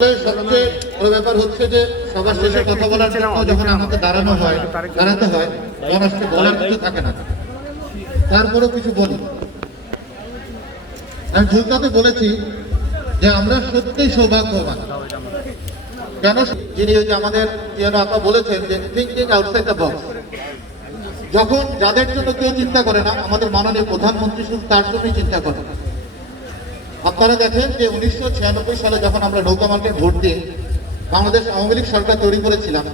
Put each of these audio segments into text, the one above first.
সবচেয়ে বড় ব্যাপার হচ্ছে যে সবার শেষে কথা বলার জন্য যখন আমাকে দাঁড়াতে হয় তখন আসলে বলার কিছু থাকে না, তারপরেও কিছু বলি। আমি ঝুলকাতে বলেছি যে আমরা সত্যিই সৌভাগ্যবান। কেন? যিনি ওই যে আমাদের আপা বলেছেন যে থিঙ্কিং আউটসাইড দ্য বক্স। যখন যাদের জন্য কেউ চিন্তা করে না, আমাদের মাননীয় প্রধানমন্ত্রী শুধু তার জন্যই চিন্তা করে। আপনারা দেখেন যে 1996 সালে যখন আমরা নৌকা মার্কেট ভোট দিয়ে বাংলাদেশ আওয়ামী লীগ সরকার তৈরি করেছিলাম,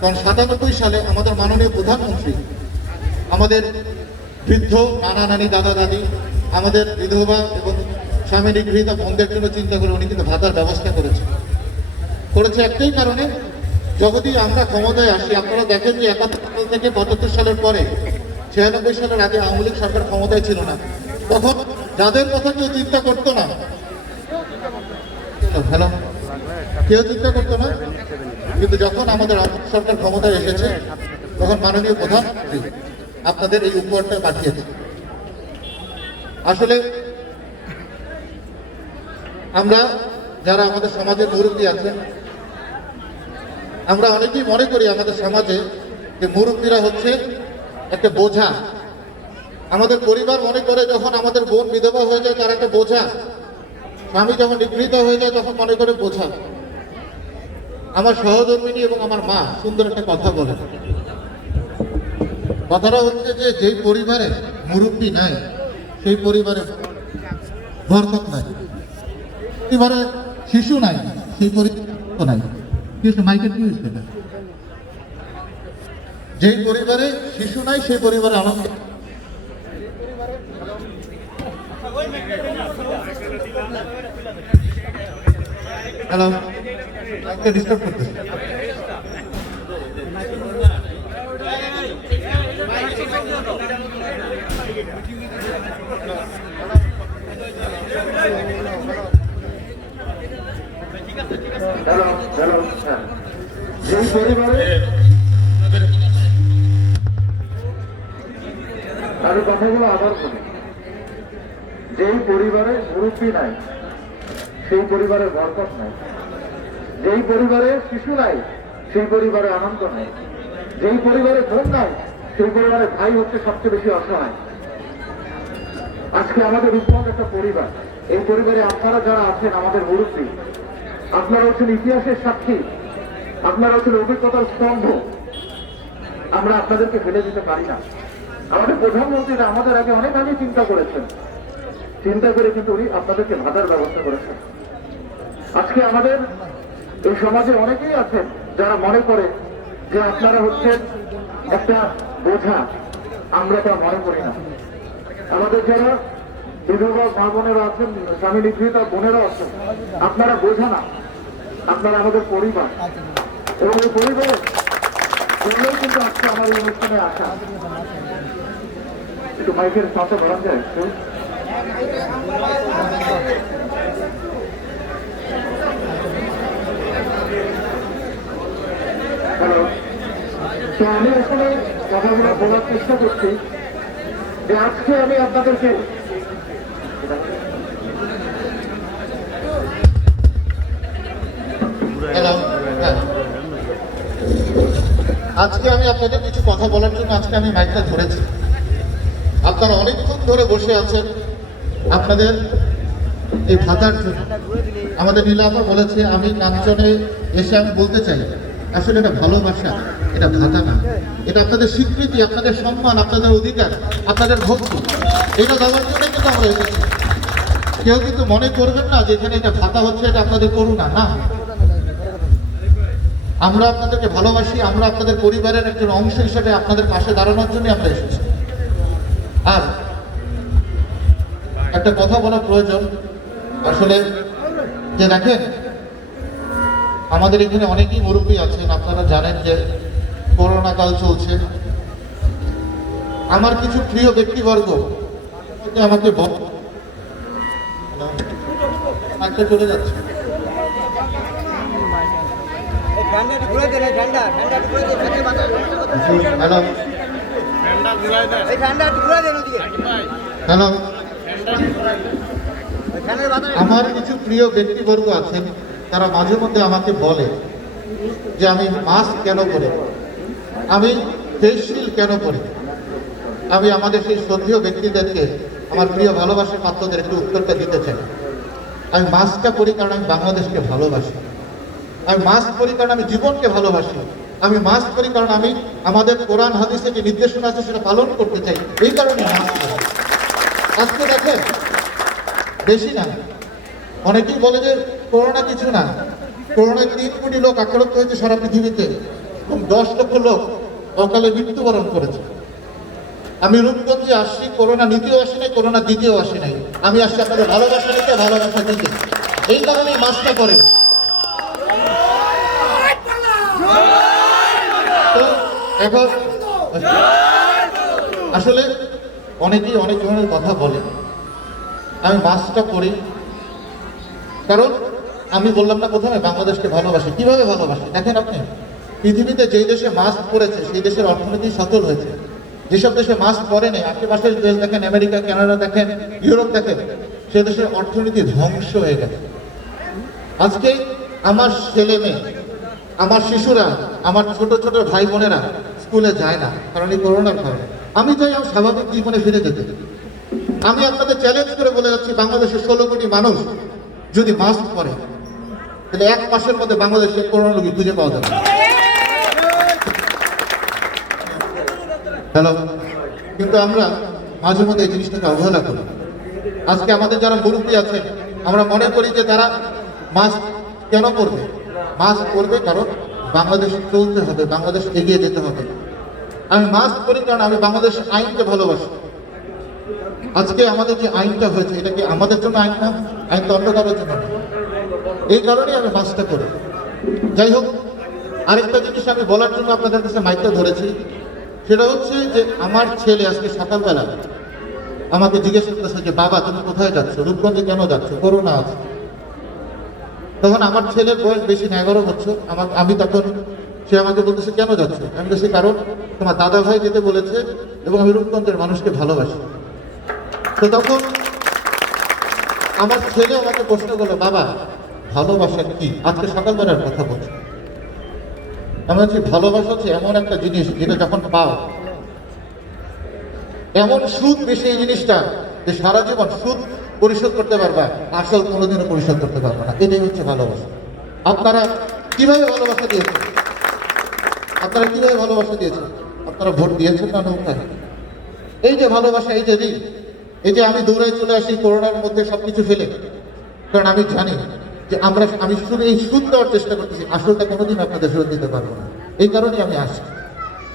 তখন 97 সালে আমাদের মাননীয় প্রধানমন্ত্রী আমাদের বৃদ্ধ নানা নানি দাদা দাদি, আমাদের বিধবা এবং স্বামী নিগৃহীত বোনদের জন্য চিন্তা করে উনি কিন্তু ভাতার ব্যবস্থা করেছে একটাই কারণে, যদি আমরা ক্ষমতায় আসি। আপনারা দেখেন যে 71 থেকে 75 সালের পরে 96 সালের আগে আওয়ামী লীগ সরকার ক্ষমতায় ছিল না, তখন যাদের কথা কেউ চিন্তা করতো না, কেউ চিন্তা করতো না, কিন্তু যখন আমাদের সরকার ক্ষমতায় এসেছে তখন মাননীয় প্রধানমন্ত্রী আপনাদের এই উপহারটা পাঠিয়েছে। আসলে আমরা যারা আমাদের সমাজের মুরব্বী আছেন, আমরা অনেকেই মনে করি আমাদের সমাজে যে মুরব্বীরা হচ্ছে একটা বোঝা। আমাদের পরিবার মনে করে যখন আমাদের বোন বিধবা হয়ে যায় তার একটা বোঝা, স্বামী যখন নিগৃহীত হয়ে যায় তখন মনে করে বোঝা। আমার সহধর্মিনী এবং আমার মা সুন্দর একটা কথা বলে, কথাটা হচ্ছে যে যেই পরিবারে মুরব্বী নাই সেই পরিবারে বরকত নাই, পরিবারে শিশু নাই সেই পরিবার নাই। মাইকেল কি হয়েছে? যেই পরিবারে শিশু নাই সেই পরিবারে আনন্দ। হ্যালো, ডিস্টার্ব করতেছে। যেই পরিবারে তাদের কথাগুলো আবার বলি, যেই পরিবারে মুরব্বী নাই সেই পরিবারে বরকত নাই, যেই পরিবারে শিশু নাই সেই পরিবারে আনন্দ নাই, যেই পরিবারে বোন নাই সেই পরিবারে ভাই হচ্ছে সবচেয়ে বেশি অসহায়। আজকে আমাদের উৎপন্ন একটা পরিবার, এই পরিবারে আপনারা যারা আছেন আমাদের মুরব্বী, আপনারা হচ্ছেন ইতিহাসের সাক্ষী, আপনারা হচ্ছেন অভিজ্ঞতার স্তম্ভ। আমরা আপনাদেরকে ফেলে দিতে পারি না। আমাদের প্রধানমন্ত্রীরা আমাদের আগে অনেক আগে চিন্তা করেছেন, চিন্তা করে কিন্তু উনি আপনাদেরকে ভাতার ব্যবস্থা করেছেন। আজকে আমাদের এই সমাজে অনেকেই আছেন যারা মনে করে যে আপনারা হচ্ছেন একটা বোঝা, আমরা তা মনে করি না। আমাদের যারা বিধবা মা বোনেরা আছেন, স্বামী নিগৃহীত বোনেরা আছেন, আপনারা বোঝা না, আপনারা আমাদের পরিবার, এবং এই পরিবারের জন্যই কিন্তু আজকে আমার এই অনুষ্ঠানে আসা। একটু মাইকের সাথে বলা যায় একটু। হ্যালো, তো আমি আসলে কথাগুলো বলার চেষ্টা করছি যে আজকে আমি আপনাদেরকে আপনাদের কিছু কথা বলার জন্য আজকে আমি মাইকটা ধরেছি। আপনারা অনেকক্ষণ ধরে বসে আছেন আপনাদের এই ভাতার জন্য। আমাদের নীলাপা বলেছে, আমি কাঞ্চনে এসে আমি বলতে চাই আসলে এটা ভালোবাসা, এটা ভাতা না, এটা আপনাদের স্বীকৃতি, আপনাদের সম্মান, আপনাদের অধিকার, আপনাদের ভক্তি, এটা দেওয়ার জন্য কিন্তু আমরা এসেছি। কেউ কিন্তু মনে করবেন না যে এখানে এটা ভাতা হচ্ছে, এটা আপনাদের করুণা না। আমরা আপনাদেরকে ভালোবাসি, আমরা আপনাদের পরিবারের একজন অংশ হিসেবে আপনাদের পাশে দাঁড়ানোর জন্য আমরা এসেছি। আর একটা কথা বলা প্রয়োজন, আসলে যে দেখেন আমাদের এখানে অনেকেই মুরব্বী আছেন, আপনারা জানেন যে করোনা কাল চলছে। আমার কিছু প্রিয় ব্যক্তিবর্গ আমাকে চলে যাচ্ছে। হ্যালো, হ্যালো, আমার কিছু প্রিয় ব্যক্তিবর্গ আছেন, তারা মাঝে মধ্যে আমাকে বলে যে আমি মাস্ক কেন করি, আমি ফেস শিল্ড কেন করি। আমি আমাদের সেই শ্রদ্ধেয় ব্যক্তিদেরকে, আমার প্রিয় ভালোবাসার পাত্রদের একটু উত্তরটা দিতে চাই। আমি মাস্কটা করি কারণ আমি বাংলাদেশকে ভালোবাসি, আমি মাস্ক করি কারণ আমি জীবনকে ভালোবাসি, আমি মাস্ক করি কারণ আমি আমাদের কোরআন হাদিসে যে নির্দেশনা আছে সেটা পালন করতে চাই, এই কারণে মাস্ক করি। আজকে দেখেন, বেশি না, অনেকেই বলে যে করোনা কিছু না, করোনায় 3 কোটি লোক আক্রান্ত হয়েছে সারা পৃথিবীতে এবং 10 লক্ষ লোক অকালে মৃত্যুবরণ করেছে। আমি রূপগঞ্জে আসছি, করোনা নিতেও আসি নাই, করোনা দিতেও আসি নাই, আমি আসছি আপনাদের ভালোবাসা নিতে, ভালোবাসা দিতে। এই কারণেই মাস্কটা করেন। তো এখন আসলে অনেকেই অনেক ধরনের কথা বলে, আমি মাস্কটা করি কারণ আমি বললাম না প্রথমে বাংলাদেশকে ভালোবাসি। কিভাবে ভালোবাসি দেখেন আপনি, পৃথিবীতে যেই দেশে মাস্ক পরেছে সেই দেশের অর্থনীতি সচল হয়েছে। যেসব দেশে মাস্ক পরে নেই, আশেপাশের দেশ দেখেন, আমেরিকা, কানাডা দেখেন, ইউরোপ দেখেন, সে দেশের অর্থনীতি ধ্বংস হয়ে গেছে। আজকে আমার ছেলে মেয়ে, আমার শিশুরা, আমার ছোট ছোট ভাই বোনেরা স্কুলে যায় না কারণ এই করোনার কারণে। আমি চাই আমার স্বাভাবিক জীবনে ফিরে যেতে। আমি আপনাদের চ্যালেঞ্জ করে বলে যাচ্ছি, বাংলাদেশের 16 কোটি মানুষ যদি মাস্ক পরে তাহলে 1 মাসের মধ্যে বাংলাদেশে করোনা রোগী খুঁজে পাওয়া যাবে। হ্যালো, কিন্তু আমরা মাঝে মধ্যে এই জিনিসটাকে অবহেলা করি। আজকে আমাদের যারা মুরব্বী আছেন, আমরা মনে করি যে তারা মাস্ক কেন করবে, মাস্ক করবে কারণ বাংলাদেশ চলতে হবে, বাংলাদেশ এগিয়ে যেতে হবে। আমি মাস্ক করি কারণ আমি বাংলাদেশ আইনকে ভালোবাসি। আজকে আমাদের যে আইনটা হয়েছে, এটা কি আমাদের জন্য আইন না? আইন তো অন্য কারোর জন্য না। এই কারণেই আমি মাস্কটা করি। যাই হোক, আরেকটা জিনিস আমি বলার জন্য আপনাদের কাছে মাইকটা ধরেছি, সেটা হচ্ছে যে আমার ছেলে আজকে সকালবেলা আমাকে জিজ্ঞেস করতেছে যে বাবা তুমি কোথায় যাচ্ছ, রূপগঞ্জে কেন যাচ্ছ, করোনা আছে। তখন আমার ছেলের বয়স বেশি না, 11 বছর। আমি তখন, সে আমাকে বলতেছে কেন যাচ্ছ, আমি বলছি কারণ তোমার দাদা ভাই যেতে বলেছে এবং আমি রূপগঞ্জের মানুষকে ভালোবাসি। তো তখন আমার ছেলে আমাকে প্রশ্ন করলো, বাবা ভালোবাসা কি? আজকে সকালবেলার কথা বলছি। আমি বলছি ভালোবাসা হচ্ছে এমন একটা জিনিস যেটা যখন পাও, এমন সুদ বেশি এই জিনিসটা যে সারা জীবন সুদ পরিশোধ করতে পারবা, আসল কোনোদিনও পরিশোধ করতে পারবা না। এটাই হচ্ছে ভালোবাসা। আপনারা কিভাবে ভালোবাসা দিয়েছেন? আপনারা কিভাবে ভালোবাসা দিয়েছেন? আপনারা ভোট দিয়েছেন না নৌকায়? এই যে ভালোবাসা, এই যে ঋণ, এই যে আমি দৌড়াই চলে আসি করোনার মধ্যে সবকিছু ফেলে, কারণ আমি জানি যে আমি শুধু এই সুদ দেওয়ার চেষ্টা করতেছি, আসলটা কোনোদিন আপনাদের ফেরত দিতে পারবো না। এই কারণে আমি আসি।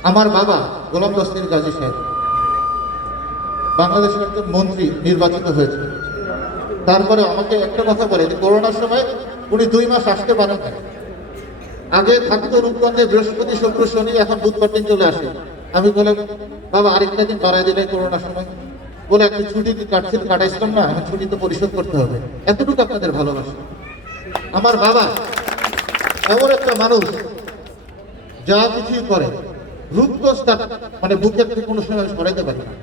আমার বাবা গোলাম দস্তগীর গাজী সাহেব বাংলাদেশের একজন মন্ত্রী নির্বাচিত হয়েছে। তারপরে আমাকে একটা কথা বলে যে করোনার সময় উনি 2 মাস আসতে পারেন না। আগে থাকতো রূপগঞ্জে বৃহস্পতি, শুক্র, শনি, এখন বুধবার দিন চলে আসে। আমি বললাম বাবা আরেকটা দিন বাড়াই দিলে করোনার সময়। বলে একটু ছুটি কাটাইছিলাম না, এখন ছুটি তো পরিশোধ করতে হবে। এতটুকু আপনাদের ভালোবাসা। আমার বাবা এমন একটা মানুষ, যা কিছুই করে রূপগঞ্জ তার মানে বুকের থেকে কোনো সময় সরাইতে পারে না।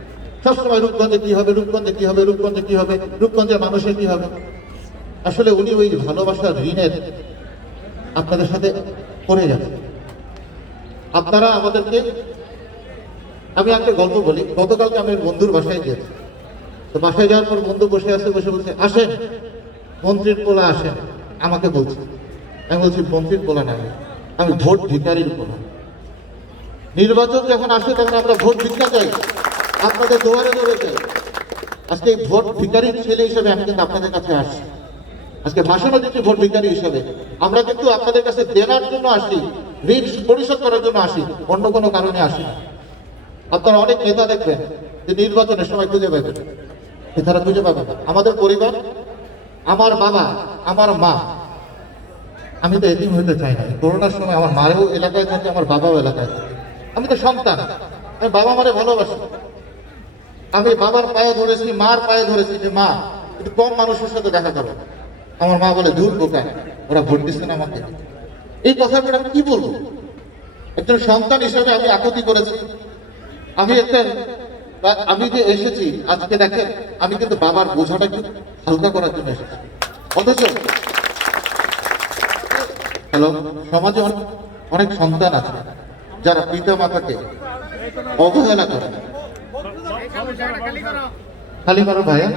সবসময় রূপগঞ্জে কি হবে, রূপগঞ্জে কি হবে, রূপগঞ্জে কি হবে, রূপগঞ্জের মানুষের কি হবে। আসলে উনি ওই ভালোবাসার ঋণের আপনাদের সাথে পড়ে যাচ্ছে। আপনারা আমাদেরকে, আমি একটা গল্প বলি। গতকালকে আমি বন্ধুর বাসায় গিয়েছি। তো বাসায় যাওয়ার পর বন্ধু বসে আছে, বসে বলছে আসেন মন্ত্রীর পোলা আসেন। আমাকে বলছে, আমি বলছি মন্ত্রীর পোলা নাই, আমি ভোট ভিখারির পোলা। নির্বাচন যখন আসে তখন আমরা ভোট ভিক্ষা চাই, আপনাদের দুয়ারে দুয়ারে চাই। আজকে ভোট ভিখারির ছেলে হিসেবে আমি কিন্তু আপনাদের কাছে আসি। আজকে ভাষণও দিচ্ছি ভোট ভিখারি হিসেবে। আমরা কিন্তু আপনাদের কাছে দেনার জন্য আসি, ঋণ পরিশোধ করার জন্য আসি, অন্য কোনো কারণে আসি না। আপনারা অনেক নেতা দেখবেন যে নির্বাচনের সময় খুঁজে পাবেন, তারা খুঁজে পাবে না। আমাদের পরিবার, আমার বাবা, আমার মা, আমি তো এতিম হইতে চাই না। করোনার সময় আমার মায়েও এলাকায় থাকে, আমার বাবাও এলাকায় থাকে। আমি তো সন্তান, আমি বাবা মারে ভালোবাসি। আমি বাবার পায়ে ধরেছি, মার পায়ে ধরেছি যে মা একটু কম মানুষের সাথে দেখা করো। আমার মা বলে দূর বোকা, ওরা ভোট দিচ্ছে না আমাকে। এই কথাগুলো আমি কি বলবো? একজন সন্তান হিসেবে আমি আকুতি করেছি। আমি যে এসেছি আজকে দেখেন, আমি কিন্তু বাবার বোঝাটা একটু হালকা করার জন্য এসেছি। অথচ হ্যালো, সমাজে অনেক সন্তান আছে যারা পিতা মাতাকে অবহেলা করে। খালি করো ভাইয়া।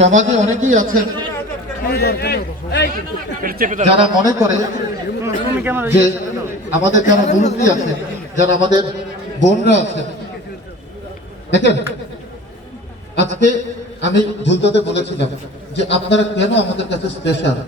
সমাজে অনেকেই আছেন যারা মনে করে যে আমাদের যারা মুরব্বী আছে, যারা আমাদের বোনরা আছে, দেখেন আজকে আমি ঝুলতে বলেছিলাম যে আপনারা কেন আমাদের কাছে স্পেশাল।